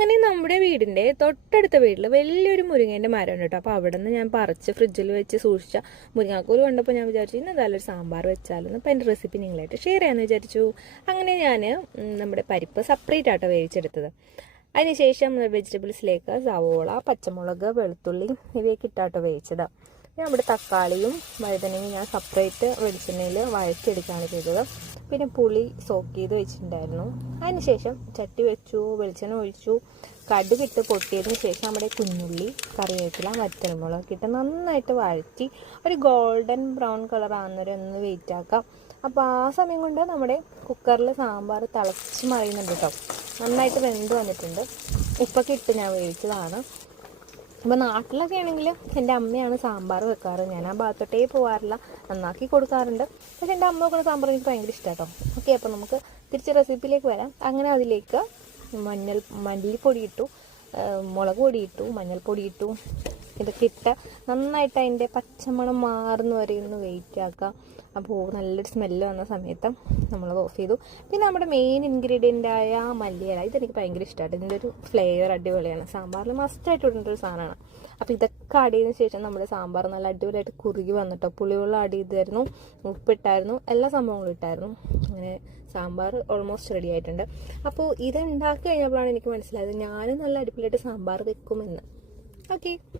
അങ്ങനെ നമ്മുടെ വീടിൻ്റെ തൊട്ടടുത്ത വീട്ടിൽ വലിയൊരു മുരിങ്ങേൻ്റെ മരമുണ്ട് കേട്ടോ. അപ്പോൾ അവിടെ നിന്ന് ഞാൻ പറിച്ച് ഫ്രിഡ്ജിൽ വെച്ച് സൂക്ഷിച്ച മുരിങ്ങാക്കോല് കണ്ടപ്പോൾ ഞാൻ വിചാരിച്ചു ഇന്ന് നല്ലൊരു സാമ്പാർ വെച്ചാലും അപ്പോൾ എൻ്റെ റെസിപ്പി നിങ്ങളായിട്ട് ഷെയർ ചെയ്യാമെന്ന് വിചാരിച്ചു. അങ്ങനെ ഞാൻ നമ്മുടെ പരിപ്പ് സെപ്പറേറ്റ് ആട്ടോ വേവിച്ചെടുത്തത്. അതിനുശേഷം വെജിറ്റബിൾസിലേക്ക് സവോള, പച്ചമുളക്, വെളുത്തുള്ളി ഇവയൊക്കെ ഇട്ടാട്ടോ വേവിച്ചത്. നമ്മുടെ തക്കാളിയും വഴുതനയും ഞാൻ സെപ്പറേറ്റ് വെളിച്ചെണ്ണയിൽ വഴറ്റിയെടുക്കുകയാണ് ചെയ്തത്. പിന്നെ പുളി സോക്ക് ചെയ്ത് വെച്ചിട്ടുണ്ടായിരുന്നു. അതിനുശേഷം ചട്ടി വെച്ചു, വെളിച്ചെണ്ണ ഒഴിച്ചു, കടുകിട്ട് പൊട്ടിയതിന് ശേഷം നമ്മുടെ കുഞ്ഞുള്ളി, കറിവേപ്പില, വറ്റൽമുളക് ഇട്ട് നന്നായിട്ട് വഴറ്റി ഒരു ഗോൾഡൻ ബ്രൗൺ കളർ ആകുന്നവരെ ഒന്ന് വെയിറ്റ് ആക്കാം. അപ്പോൾ ആ സമയം കൊണ്ട് നമ്മുടെ കുക്കറിൽ സാമ്പാർ തിളച്ച് മറിയുന്നുണ്ട് കേട്ടോ. നന്നായിട്ട് വെന്ത് വന്നിട്ടുണ്ട്. ഉപ്പൊക്കെ ഇട്ട് ഞാൻ വേവിച്ചതാണ്. അപ്പോൾ നാട്ടിലൊക്കെ ആണെങ്കിൽ എൻ്റെ അമ്മയാണ് സാമ്പാർ വെക്കാറ്. ഞാൻ ആ ഭാഗത്തോട്ടേ പോകാറില്ല, നന്നാക്കി കൊടുക്കാറുണ്ട്. പക്ഷേ എൻ്റെ അമ്മ വെക്കുന്ന സാമ്പാർ എനിക്ക് ഭയങ്കര ഇഷ്ടമാണ് കേട്ടോ. ഓക്കെ, അപ്പോൾ നമുക്ക് തിരിച്ച് റെസിപ്പിയിലേക്ക് വരാം. അങ്ങനെ അതിലേക്ക് മല്ലിപ്പൊടി ഇട്ടു, മുളക് പൊടി ഇട്ടു, മഞ്ഞൾപ്പൊടി ഇട്ടു. ഇതൊക്കെ ഇട്ട് നന്നായിട്ട് അതിൻ്റെ പച്ചമണം മാറുന്ന വരെ ഒന്ന് വെയിറ്റ് ആക്കാം. അപ്പോൾ നല്ലൊരു സ്മെല്ല് വന്ന സമയത്ത് നമ്മൾ ഓഫ് ചെയ്തു. പിന്നെ നമ്മുടെ മെയിൻ ഇൻഗ്രീഡിയൻ്റായ മല്ലിയില, ഇതെനിക്ക് ഭയങ്കര ഇഷ്ടമാണ്. ഇതിൻ്റെ ഒരു ഫ്ലേവർ അടിപൊളിയാണ്. സാമ്പാറിൽ മസ്റ്റായിട്ട് ഇടേണ്ട ഒരു സാധനമാണ്. അപ്പോൾ ഇതൊക്കെ ആഡ് ചെയ്തതിന് ശേഷം നമ്മുടെ സാമ്പാർ നല്ല അടിപൊളിയായിട്ട് കുറുകി വന്നിട്ടോ. പുളിവെള്ളം ആഡ് ചെയ്തായിരുന്നു, ഉപ്പിട്ടായിരുന്നു, എല്ലാ സംഭവങ്ങളും ഇട്ടായിരുന്നു. അങ്ങനെ സാമ്പാർ ഓൾമോസ്റ്റ് റെഡി ആയിട്ടുണ്ട്. അപ്പോൾ ഇത് ഉണ്ടാക്കി കഴിഞ്ഞപ്പോഴാണ് എനിക്ക് മനസ്സിലായത് ഞാനും നല്ല അടിപൊളിയായിട്ട് സാമ്പാർ വെക്കുമെന്ന്. ഓക്കെ.